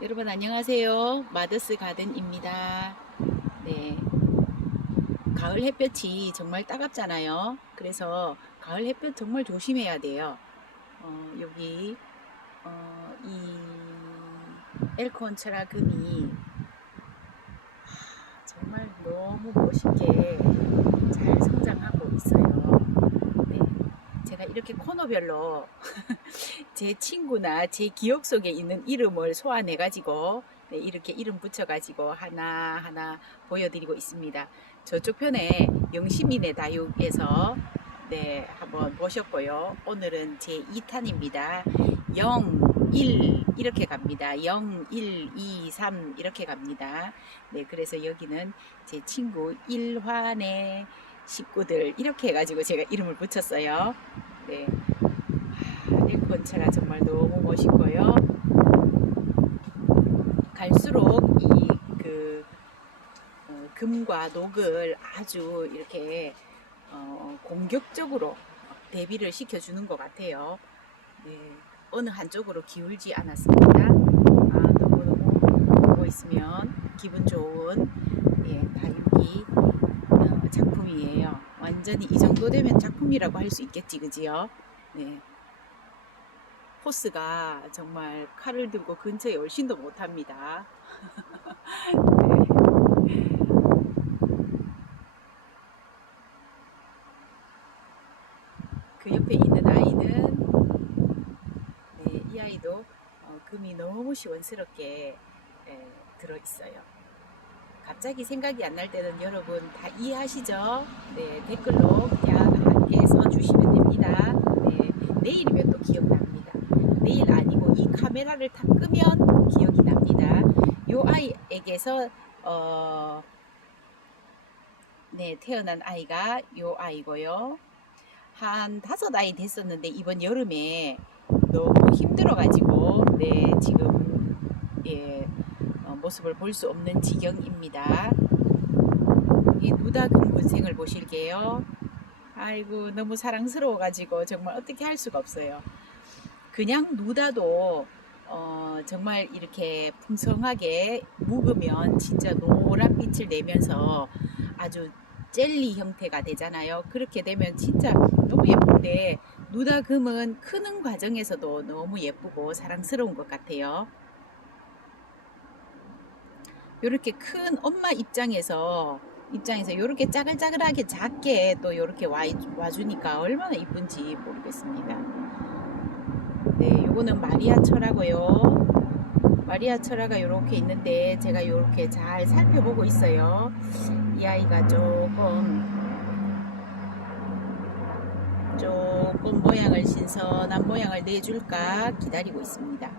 여러분 안녕하세요. 마더스 가든입니다. 네. 가을 햇볕이 정말 따갑잖아요. 그래서 가을 햇볕 정말 조심해야 돼요. 어, 여기 어, 이 철화금이 하, 정말 너무 멋있게 잘 성장하고 있어요. 네. 제가 이렇게 코너별로 제 친구나 제 기억 속에 있는 이름을 소환해 가지고 네, 이렇게 이름 붙여 가지고 하나 하나 보여드리고 있습니다. 저쪽 편에 영시민의 다육에서 네 한번 보셨고요. 오늘은 제 2탄입니다. 0, 1 이렇게 갑니다. 0, 1, 2, 3 이렇게 갑니다. 네 그래서 여기는 제 친구 일환의 식구들 이렇게 해가지고 제가 이름을 붙였어요. 네. 일콘차가 정말 너무 멋있고요. 갈수록 이그 금과 녹을 아주 이렇게 어, 공격적으로 대비를 시켜주는 것 같아요. 네, 어느 한쪽으로 기울지 않았습니다. 아, 너무너무 보고 있으면 기분 좋은 예, 다육이 어, 작품이에요. 완전히 이 정도 되면 작품이라고 할 수 있겠지, 그지요? 네. 포스가 정말 칼을 들고 근처에 얼씬도 못합니다. 네. 그 옆에 있는 아이는 네, 이 아이도 어, 금이 너무 시원스럽게 예, 들어 있어요. 갑자기 생각이 안 날 때는 여러분 다 이해하시죠? 네, 댓글로 한개 써주시면 됩니다. 네, 내일이면 또 기억납니다. 내일 아니고 이 카메라를 다 끄면 기억이 납니다. 요 아이에게서 어, 네, 태어난 아이가 요 아이고요. 한 다섯 아이 됐었는데 이번 여름에 너무 힘들어가지고 네 지금 예 어, 모습을 볼 수 없는 지경입니다. 이 누다금 군생을 보실게요. 아이고 너무 사랑스러워가지고 정말 어떻게 할 수가 없어요. 그냥 누다도 어, 정말 이렇게 풍성하게 묵으면 진짜 노란 빛을 내면서 아주 젤리 형태가 되잖아요. 그렇게 되면 진짜 너무 예쁜데 누다금은 크는 과정에서도 너무 예쁘고 사랑스러운 것 같아요. 이렇게 큰 엄마 입장에서 입장에서 이렇게 짜글짜글하게 작게 또 이렇게 와, 와주니까 얼마나 이쁜지 모르겠습니다. 네, 요거는 마리아철하고요. 마리아철화가 이렇게 있는데 제가 이렇게 잘 살펴보고 있어요. 이 아이가 조금 조금 모양을 신선한 모양을 내줄까 기다리고 있습니다.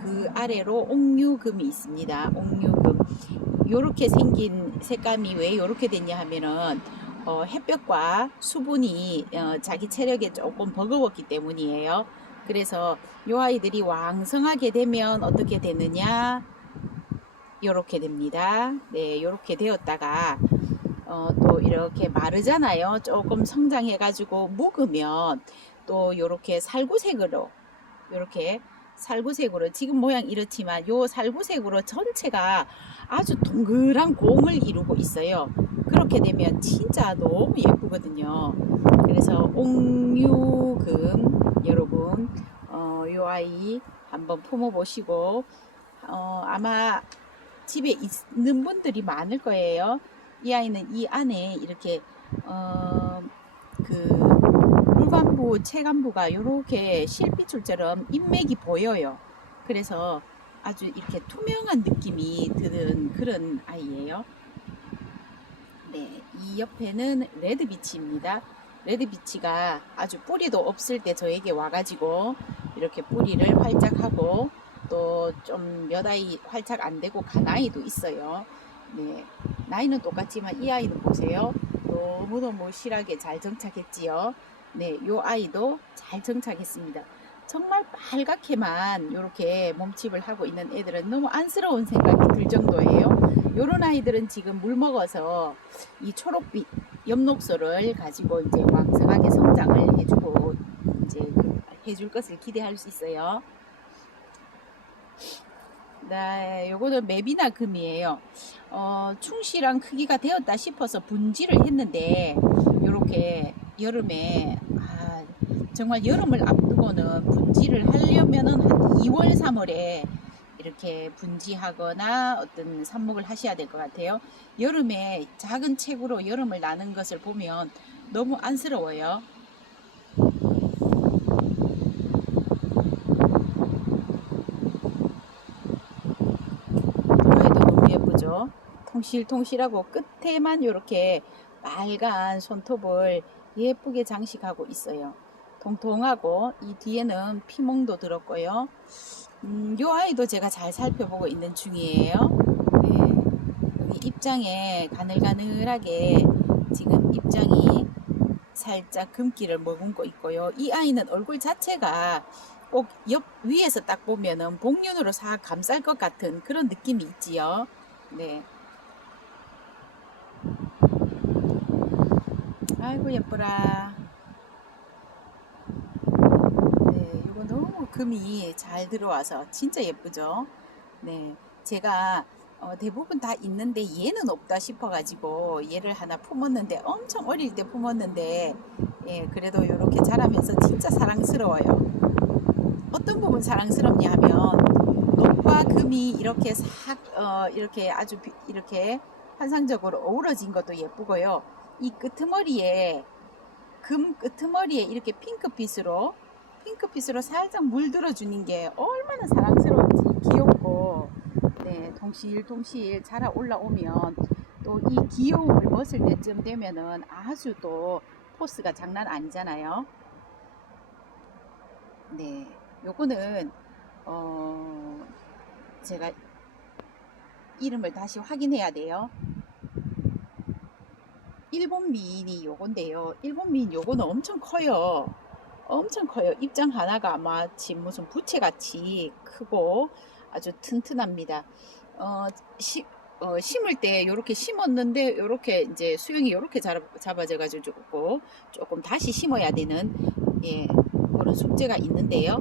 그 아래로 옥류금이 있습니다. 옥류금. 요렇게 생긴 색감이 왜 요렇게 됐냐 하면은 어, 햇볕과 수분이 어, 자기 체력에 조금 버거웠기 때문이에요. 그래서 요 아이들이 왕성하게 되면 어떻게 되느냐 요렇게 됩니다. 네, 요렇게 되었다가 어, 또 이렇게 마르잖아요. 조금 성장해 가지고 묵으면 또 요렇게 살구색으로 요렇게 살구색으로 지금 모양 이렇지만 요 살구색으로 전체가 아주 동그란 공을 이루고 있어요. 그렇게 되면 진짜 너무 예쁘거든요. 그래서 옥류금 여러분 어, 요 아이 한번 품어 보시고 어, 아마 집에 있는 분들이 많을 거예요. 이 아이는 이 안에 이렇게 어, 그 물관부, 체관부가 이렇게 실핏줄처럼 인맥이 보여요. 그래서 아주 이렇게 투명한 느낌이 드는 그런 아이예요. 네, 이 옆에는 레드비치입니다. 레드비치가 아주 뿌리도 없을 때 저에게 와가지고 이렇게 뿌리를 활짝 하고 또 좀 몇 아이 활짝 안 되고 간 아이도 있어요. 네, 나이는 똑같지만 이 아이는 보세요. 너무너무 실하게 잘 정착했지요. 네, 요 아이도 잘 정착했습니다. 정말 빨갛게만 이렇게 몸집을 하고 있는 애들은 너무 안쓰러운 생각이 들 정도예요. 요런 아이들은 지금 물 먹어서 이 초록빛 엽록소를 가지고 이제 왕성하게 성장을 해주고 이제 그 해줄 것을 기대할 수 있어요. 네, 요거는 맵이나 금이에요. 어, 충실한 크기가 되었다 싶어서 분지를 했는데 요렇게 여름에 아, 정말 여름을 앞두고는 분지를 하려면은 한 2월, 3월에 이렇게 분지하거나 어떤 삽목을 하셔야 될 것 같아요. 여름에 작은 책으로 여름을 나는 것을 보면 너무 안쓰러워요. 토마토도 너무 예쁘죠? 통실통실하고 끝에만 이렇게 빨간 손톱을 예쁘게 장식하고 있어요. 통통하고 이 뒤에는 피멍도 들었고요. 음, 요 아이도 제가 잘 살펴보고 있는 중이에요. 네, 입장에 가늘가늘하게 지금 입장이 살짝 금기를 머금고 있고요. 이 아이는 얼굴 자체가 꼭 옆 위에서 딱 보면은 복륜으로 싹 감쌀 것 같은 그런 느낌이 있지요. 네. 아이고 예뻐라. 네, 이거 너무 금이 잘 들어와서 진짜 예쁘죠. 네, 제가 어, 대부분 다 있는데 얘는 없다 싶어 가지고 얘를 하나 품었는데 엄청 어릴 때 품었는데 예, 그래도 이렇게 자라면서 진짜 사랑스러워요. 어떤 부분 사랑스럽냐 하면 녹과 금이 이렇게 싹 어, 이렇게 아주 비- 이렇게 환상적으로 어우러진 것도 예쁘고요. 이 끄트머리에 금 끄트머리에 이렇게 핑크빛으로 핑크빛으로 살짝 물들어 주는 게 얼마나 사랑스러운지 귀엽고 네 동실동실 자라 올라오면 또 이 귀여움을 벗을 때쯤 되면은 아주 또 포스가 장난 아니잖아요. 네, 요거는 어 제가 이름을 다시 확인해야 돼요. 일본 미인이 요건데요. 일본 미인 요거는 엄청 커요. 엄청 커요. 입장 하나가 마치 무슨 부채같이 크고 아주 튼튼합니다. 어, 시, 어, 심을 때 요렇게 심었는데 요렇게 이제 수영이 요렇게 잡아져 가지고 조금 다시 심어야 되는 예, 그런 숙제가 있는데요.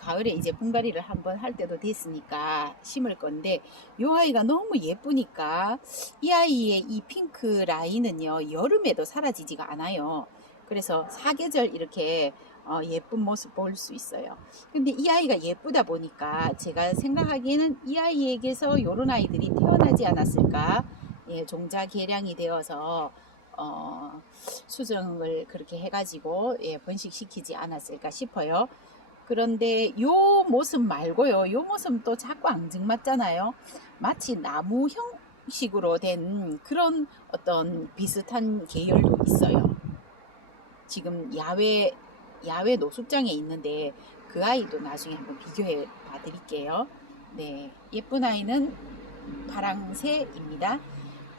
음, 가을에 이제 분갈이를 한번 할 때도 됐으니까 심을 건데 요 아이가 너무 예쁘니까 이 아이의 이 핑크 라인은요 여름에도 사라지지가 않아요. 그래서 사계절 이렇게 어, 예쁜 모습 볼 수 있어요. 근데 이 아이가 예쁘다 보니까 제가 생각하기에는 이 아이에게서 이런 아이들이 태어나지 않았을까? 예, 종자 개량이 되어서 어, 수정을 그렇게 해가지고 예, 번식시키지 않았을까 싶어요. 그런데 요 모습 말고요. 요 모습 또 자꾸 앙증맞잖아요. 마치 나무 형식으로 된 그런 어떤 비슷한 계열도 있어요. 지금 야외 야외 노숙장에 있는데 그 아이도 나중에 한번 비교해 봐 드릴게요. 네, 예쁜 아이는 파랑새입니다.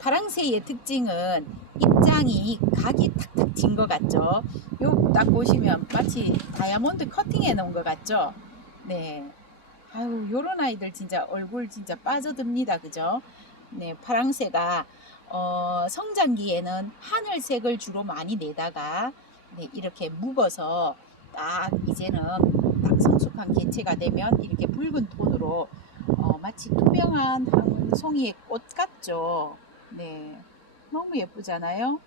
파랑새의 특징은 입장이 각이 탁탁 진 것 같죠? 요 딱 보시면 마치 다이아몬드 커팅해 놓은 것 같죠? 네. 아유, 요런 아이들 진짜 얼굴 진짜 빠져듭니다. 그죠? 네, 파랑새가 어, 성장기에는 하늘색을 주로 많이 내다가 네, 이렇게 묵어서 딱 이제는 딱 성숙한 개체가 되면 이렇게 붉은 톤으로 어, 마치 투명한 한 송이의 꽃 같죠. 네, 너무 예쁘잖아요.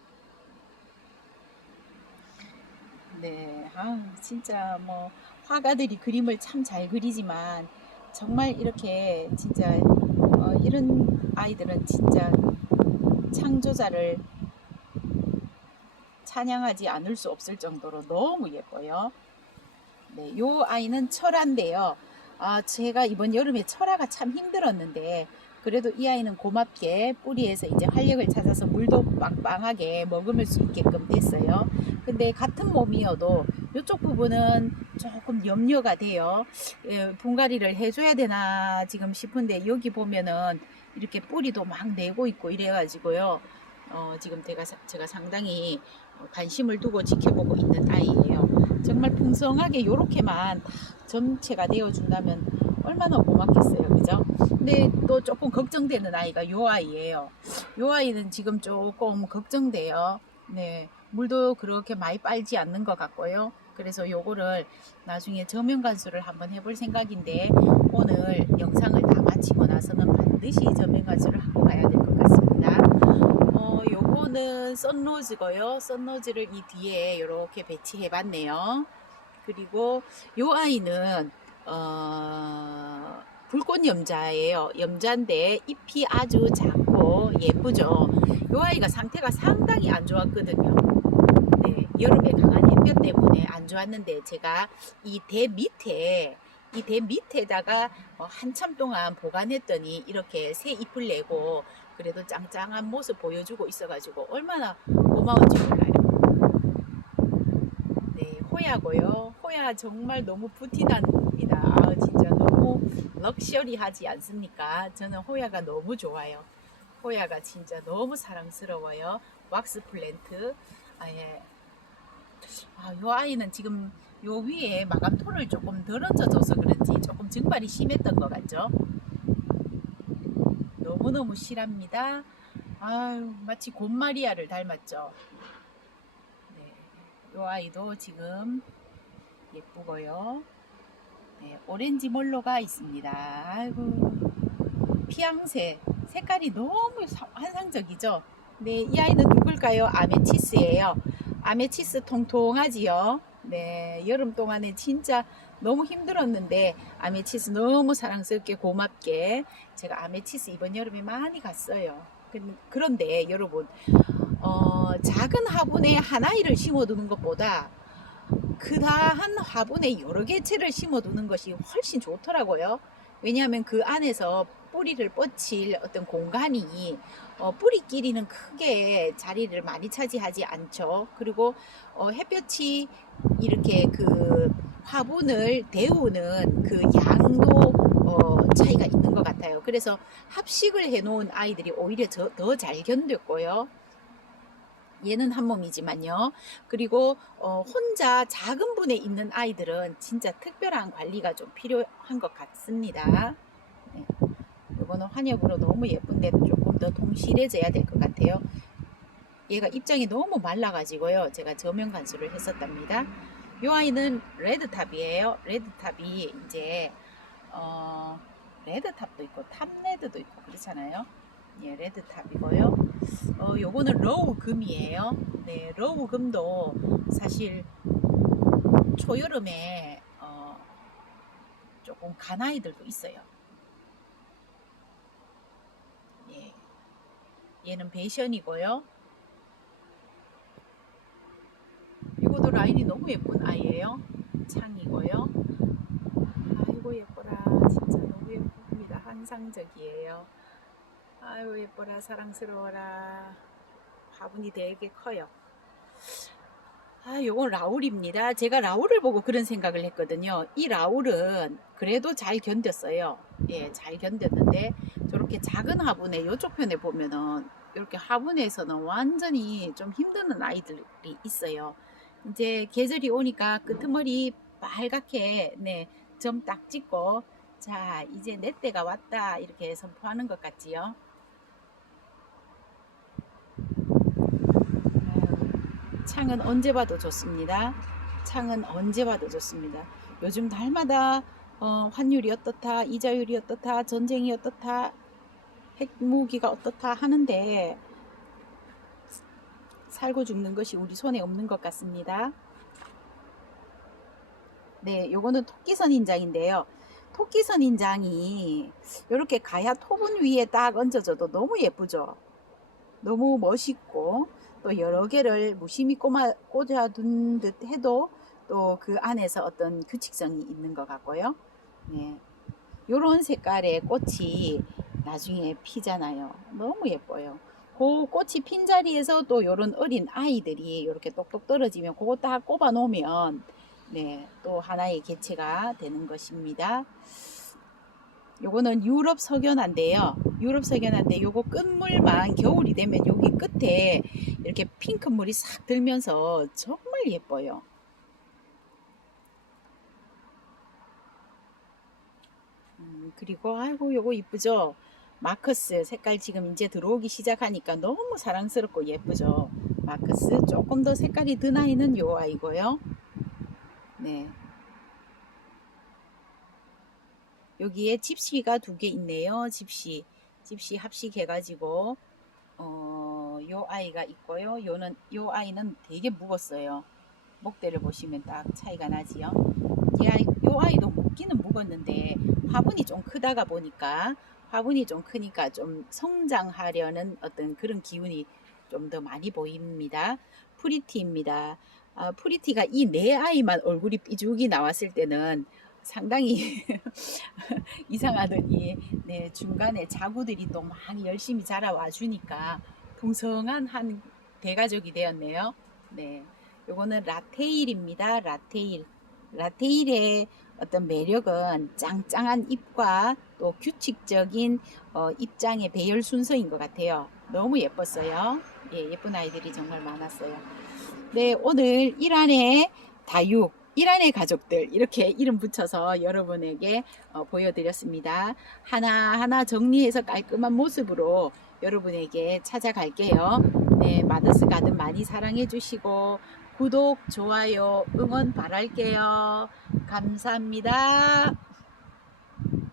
네, 아 진짜 뭐 화가들이 그림을 참 잘 그리지만 정말 이렇게 진짜 어, 이런 아이들은 진짜 창조자를 찬양하지 않을 수 없을 정도로 너무 예뻐요. 네, 요 아이는 철화인데요. 아, 제가 이번 여름에 철화가 참 힘들었는데 그래도 이 아이는 고맙게 뿌리에서 이제 활력을 찾아서 물도 빵빵하게 먹을 수 있게끔 됐어요. 근데 같은 몸이어도 이쪽 부분은 조금 염려가 돼요. 예, 분갈이를 해줘야 되나 지금 싶은데 여기 보면은 이렇게 뿌리도 막 내고 있고 이래가지고요. 어, 지금 제가, 제가 상당히 관심을 두고 지켜보고 있는 아이예요. 정말 풍성하게 이렇게만 전체가 되어준다면 얼마나 고맙겠어요. 그죠? 근데 또 조금 걱정되는 아이가 요 아이예요. 요 아이는 지금 조금 걱정돼요. 네. 물도 그렇게 많이 빨지 않는 것 같고요. 그래서 요거를 나중에 저면 관수를 한번 해볼 생각인데 오늘 영상을 반드시 전면관수를 하고 가야 될 것 같습니다. 어, 요거는 썬로즈고요. 썬로즈를 이 뒤에 이렇게 배치해 봤네요. 그리고 요 아이는 어, 불꽃 염자예요. 염자인데 잎이 아주 작고 예쁘죠. 요 아이가 상태가 상당히 안 좋았거든요. 네, 여름에 강한 햇볕 때문에 안 좋았는데 제가 이 대 밑에 이 대 밑에다가 어, 한참 동안 보관했더니 이렇게 새 잎을 내고 그래도 짱짱한 모습 보여주고 있어가지고 얼마나 고마운지 몰라요. 네, 호야고요. 호야 정말 너무 부티납니다. 아, 진짜 너무 럭셔리하지 않습니까? 저는 호야가 너무 좋아요. 호야가 진짜 너무 사랑스러워요. 왁스 플랜트. 아, 예. 아, 요 아이는 지금 요 위에 마감토를 조금 덜 얹어줘서 그런지 조금 증발이 심했던 것 같죠? 너무너무 실합니다. 아유, 마치 곰마리아를 닮았죠? 네, 요 아이도 지금 예쁘고요. 네, 오렌지 몰로가 있습니다. 아이고, 피앙새. 색깔이 너무 사- 환상적이죠? 네, 이 아이는 누굴까요? 아메치스예요. 아메치스 통통하지요? 네, 여름 동안에 진짜 너무 힘들었는데 아메치스 너무 사랑스럽게 고맙게 제가 아메치스 이번 여름에 많이 갔어요. 근- 그런데 여러분 어, 작은 화분에 하나이를 심어두는 것보다 그다한 화분에 여러 개체를 심어두는 것이 훨씬 좋더라고요. 왜냐하면 그 안에서 뿌리를 뻗칠 어떤 공간이 어, 뿌리끼리는 크게 자리를 많이 차지하지 않죠. 그리고 어, 햇볕이 이렇게 그 화분을 데우는 그 양도 어, 차이가 있는 것 같아요. 그래서 합식을 해놓은 아이들이 오히려 더 잘 견뎠고요. 얘는 한 몸이지만요. 그리고 어, 혼자 작은 분에 있는 아이들은 진짜 특별한 관리가 좀 필요한 것 같습니다. 네. 이거는 환엽으로 너무 예쁜데 조금 더 동실해져야 될 것 같아요. 얘가 입장이 너무 말라가지고요. 제가 저면 간수를 했었답니다. 이 아이는 레드탑이에요. 레드탑이 이제 어, 레드탑도 있고 탑레드도 있고 그렇잖아요. 예, 레드탑이고요. 어, 요거는 로우 금이에요. 네, 로우 금도 사실 초여름에 어, 조금 간 아이들도 있어요. 예, 얘는 베이션이고요. 이것도 라인이 너무 예쁜 아이예요. 창이고요. 아이고 예뻐라. 진짜 너무 예쁩니다. 환상적이에요. 아이고 예뻐라. 사랑스러워라. 화분이 되게 커요. 아, 요건 라울입니다. 제가 라울을 보고 그런 생각을 했거든요. 이 라울은 그래도 잘 견뎠어요. 예, 잘 견뎠는데 저렇게 작은 화분에 요쪽 편에 보면은 이렇게 화분에서는 완전히 좀 힘드는 아이들이 있어요. 이제 계절이 오니까 끄트머리 빨갛게 네, 점 딱 찍고 자, 이제 내 때가 왔다 이렇게 선포하는 것 같지요. 아유, 창은 언제 봐도 좋습니다. 창은 언제 봐도 좋습니다. 요즘 날마다 어, 환율이 어떻다, 이자율이 어떻다, 전쟁이 어떻다, 핵무기가 어떻다 하는데 살고 죽는 것이 우리 손에 없는 것 같습니다. 네, 요거는 토끼선 인장인데요. 토끼선 인장이 이렇게 가야 토분 위에 딱 얹어져도 너무 예쁘죠. 너무 멋있고 또 여러 개를 무심히 꽂아, 꽂아둔 듯 해도 또 그 안에서 어떤 규칙성이 있는 것 같고요. 네, 요런 색깔의 꽃이 나중에 피잖아요. 너무 예뻐요. 그 꽃이 핀 자리에서 또 요런 어린 아이들이 이렇게 똑똑 떨어지면 그거 딱 꼽아 놓으면 네, 또 하나의 개체가 되는 것입니다. 요거는 유럽 석연화인데요. 유럽 석연화인데 요거 끝물만 겨울이 되면 여기 끝에 이렇게 핑크물이 싹 들면서 정말 예뻐요. 음, 그리고 아이고 요거 이쁘죠? 마커스 색깔 지금 이제 들어오기 시작하니까 너무 사랑스럽고 예쁘죠? 마커스 조금 더 색깔이 든 아이는 요 아이고요. 네. 여기에 집시가 두 개 있네요. 집시. 집시 합식해가지고 어, 요 아이가 있고요. 요는 요 아이는 되게 무겁어요. 목대를 보시면 딱 차이가 나지요. 이 아이, 요 아이도 무기는 무겁는데 화분이 좀 크다가 보니까 화분이 좀 크니까 좀 성장하려는 어떤 그런 기운이 좀 더 많이 보입니다. 프리티입니다. 아, 프리티가 이 네 아이만 얼굴이 삐죽이 나왔을 때는 상당히 이상하더니 네, 중간에 자구들이 또 많이 열심히 자라와 주니까 풍성한 한 대가족이 되었네요. 네. 요거는 라테일입니다. 라테일. 라테일의 어떤 매력은 짱짱한 잎과 또 규칙적인 어, 입장의 배열 순서인 것 같아요. 너무 예뻤어요. 예, 예쁜 아이들이 정말 많았어요. 네, 오늘 일안의 다육, 일안의 가족들 이렇게 이름 붙여서 여러분에게 어, 보여드렸습니다. 하나하나 정리해서 깔끔한 모습으로 여러분에게 찾아갈게요. 네, 마더스 가든 많이 사랑해 주시고 구독, 좋아요, 응원 바랄게요. 감사합니다.